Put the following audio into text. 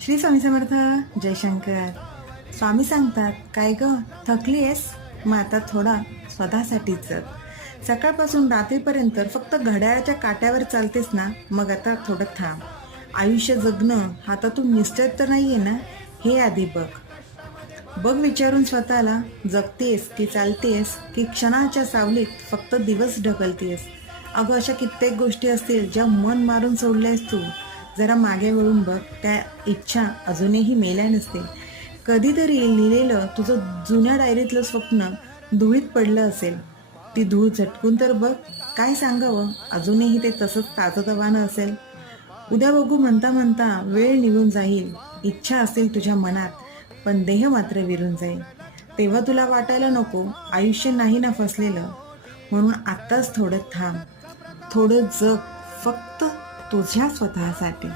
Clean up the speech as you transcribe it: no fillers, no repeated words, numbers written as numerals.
श्री स्वामी समर्थ. जयशंकर. स्वामी सांगतात, काय ग, थकली आहेस? मग आता थोडा स्वतःसाठीच जग. सकाळपासून रात्रीपर्यंत फक्त घड्याळाच्या काट्यावर चालतेस ना, मग आता थोडं थांब. आयुष्य जगणं हातातून निसटत तर नाहीये ना, हे आधी बघ. बघ विचारून स्वतःला, जगतेस की चालतेस की क्षणाच्या सावलीत फक्त दिवस ढकलतेस. अगं, अशा कित्येक गोष्टी असतील ज्या मन मारून सोडल्यास तू. जरा मागे वळून बघ, त्या इच्छा अजूनही मेल्या नसतील. कधीतरी लिहिलेलं तुझं जुन्या डायरीतलं स्वप्न धुळीत पडलं असेल. ती धूळ झटकून तर बघ. काय सांगावं, अजूनही ते तसंच ताजंतवानं असेल. उद्या बघू म्हणता म्हणता वेळ निघून जाईल. इच्छा असेल तुझ्या मनात, पण देह मात्र विरून जाईल. तेव्हा तुला वाटायला नको आयुष्य नाही ना फसलेलं. म्हणून आत्ताच थोडं थांब, थोडं जग, फक्त तुझ्या स्वतःसाठी.